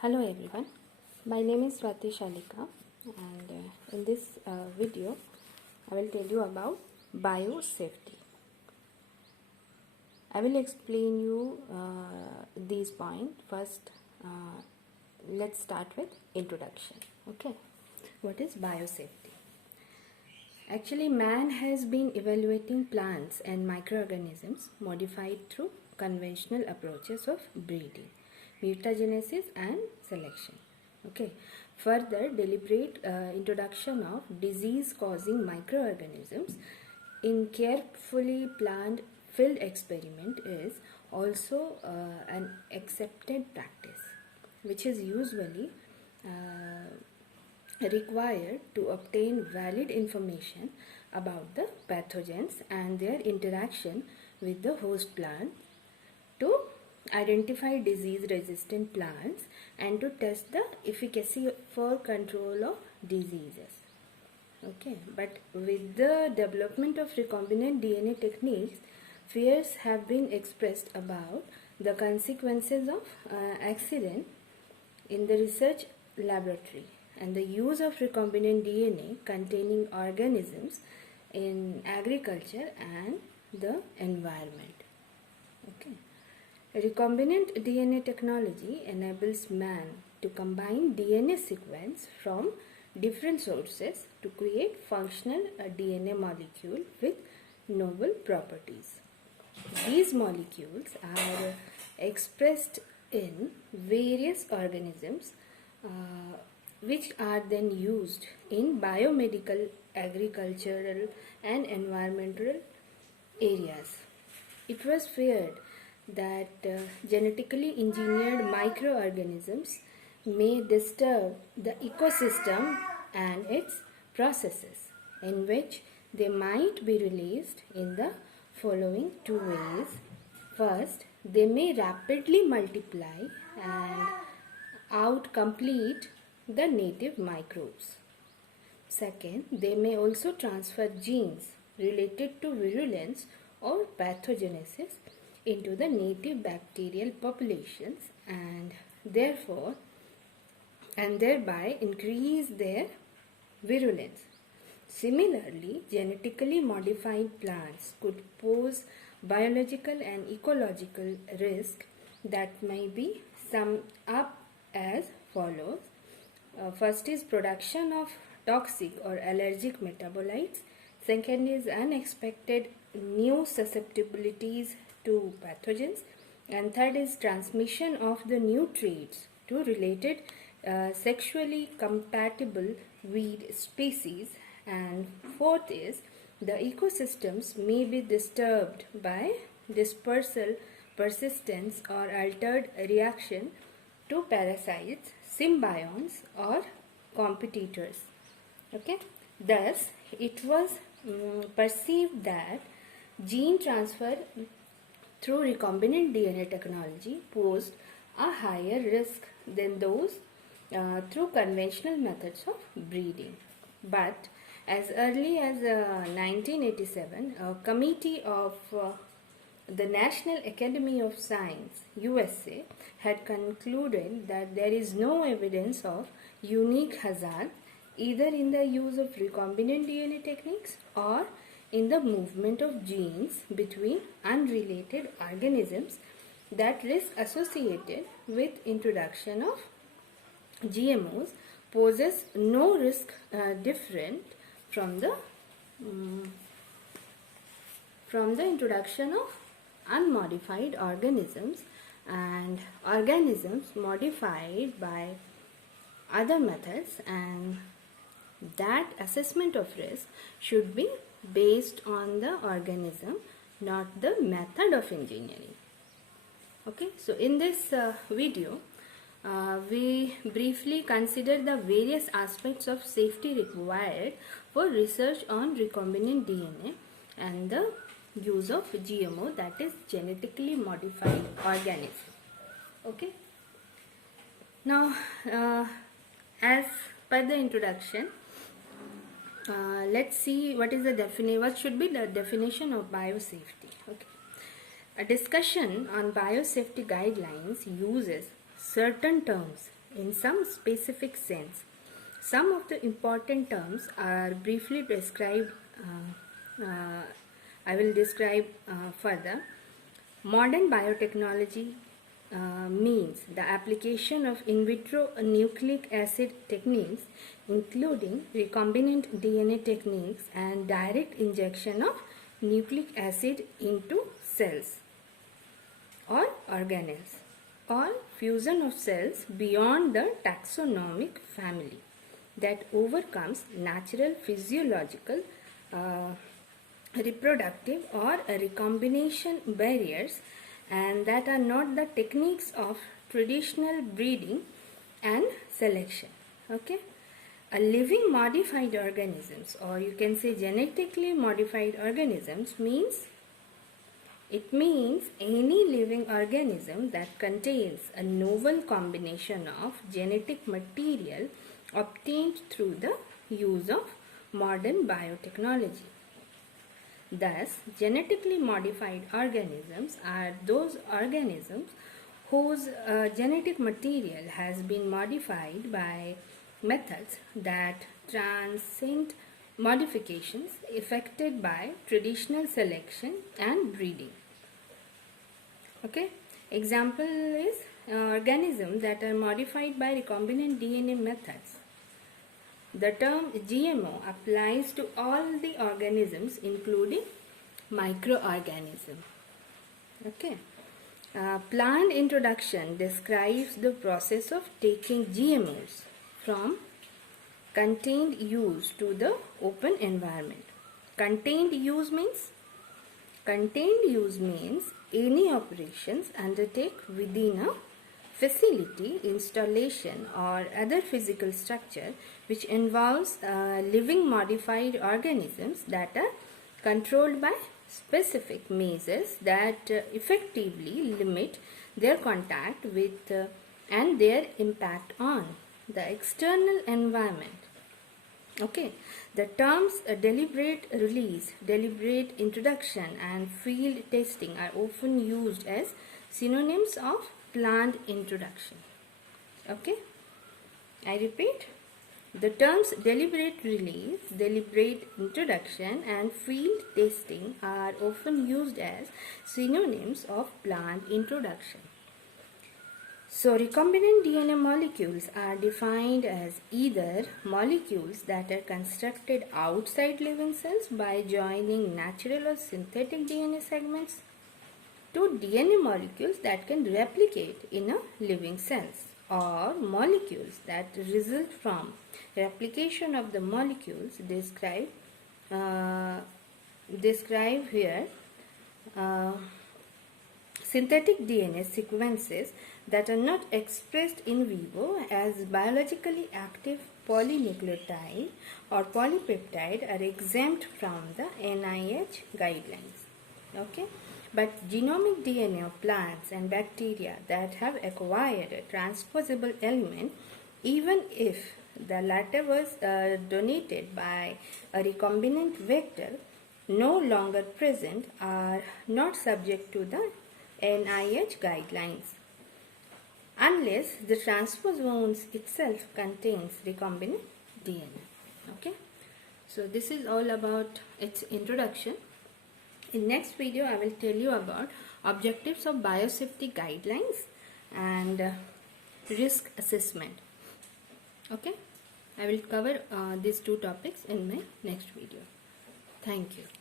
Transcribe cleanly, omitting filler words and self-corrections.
Hello everyone, my name is Swati Shalika and in this video I will tell you about biosafety. I will explain you these points. First, let's start with introduction. Okay, what is biosafety? Actually, man has been evaluating plants and microorganisms modified through conventional approaches of breeding, mutagenesis and selection. Okay. Further, deliberate introduction of disease-causing microorganisms in carefully planned field experiment is also an accepted practice, which is usually required to obtain valid information about the pathogens and their interaction with the host plant, to identify disease-resistant plants and to test the efficacy for control of diseases. Okay, but with the development of recombinant DNA techniques, fears have been expressed about the consequences of accident in the research laboratory and the use of recombinant DNA containing organisms in agriculture and the environment. Okay. Recombinant DNA technology enables man to combine DNA sequence from different sources to create functional DNA molecule with novel properties. These molecules are expressed in various organisms which are then used in biomedical, agricultural and environmental areas. It was feared that genetically engineered microorganisms may disturb the ecosystem and its processes, in which they might be released in the following two ways. First, they may rapidly multiply and outcompete the native microbes. Second, they may also transfer genes related to virulence or pathogenesis into the native bacterial populations and thereby increase their virulence. Similarly, genetically modified plants could pose biological and ecological risk that may be summed up as follows. First is production of toxic or allergic metabolites. Second is unexpected new susceptibilities to pathogens. And third is transmission of the new traits to related sexually compatible weed species. And fourth is the ecosystems may be disturbed by dispersal, persistence or altered reaction to parasites, symbionts or competitors. Okay. Thus, it was perceived that gene transfer through recombinant DNA technology posed a higher risk than those through conventional methods of breeding. But as early as 1987, a committee of the National Academy of Science, USA, had concluded that there is no evidence of unique hazard either in the use of recombinant DNA techniques or in the movement of genes between unrelated organisms, that risk associated with introduction of GMOs poses no risk different from the introduction of unmodified organisms and organisms modified by other methods, and that assessment of risk should be based on the organism, not the method of engineering. Okay, so in this video we briefly consider the various aspects of safety required for research on recombinant DNA and the use of GMO, that is genetically modified organism. Okay. Now, as per the introduction, let's see what should be the definition of biosafety. Okay. A discussion on biosafety guidelines uses certain terms in some specific sense. Some of the important terms are briefly described. I will describe further. Modern biotechnology means the application of in vitro nucleic acid techniques, including recombinant DNA techniques and direct injection of nucleic acid into cells or organelles, or fusion of cells beyond the taxonomic family that overcomes natural physiological, reproductive or recombination barriers, and that are not the techniques of traditional breeding and selection. Okay, a living modified organisms, or you can say genetically modified organisms, means any living organism that contains a novel combination of genetic material obtained through the use of modern biotechnology. Thus, genetically modified organisms are those organisms whose genetic material has been modified by methods that transcend modifications effected by traditional selection and breeding. Okay, example is organisms that are modified by recombinant DNA methods. The term GMO applies to all the organisms, including microorganisms. Okay. Plant introduction describes the process of taking GMOs from contained use to the open environment. Contained use means any operations undertake within a facility, installation or other physical structure which involves living modified organisms that are controlled by specific measures that effectively limit their contact with and their impact on the external environment. Okay, the terms deliberate release, deliberate introduction and field testing are often used as synonyms of planned introduction. Okay, I repeat, the terms deliberate release, deliberate introduction and field testing are often used as synonyms of planned introduction. So, recombinant DNA molecules are defined as either molecules that are constructed outside living cells by joining natural or synthetic DNA segments to DNA molecules that can replicate in a living cells, or molecules that result from replication of the molecules described here. Synthetic DNA sequences that are not expressed in vivo as biologically active polynucleotide or polypeptide are exempt from the NIH guidelines. Okay, but genomic DNA of plants and bacteria that have acquired a transposable element, even if the latter was donated by a recombinant vector no longer present, are not subject to the NIH guidelines unless the transposome itself contains recombinant DNA. Okay, so this is all about its introduction. In next video, I will tell you about objectives of biosafety guidelines and risk assessment. Okay, I will cover these two topics in my next video. Thank you.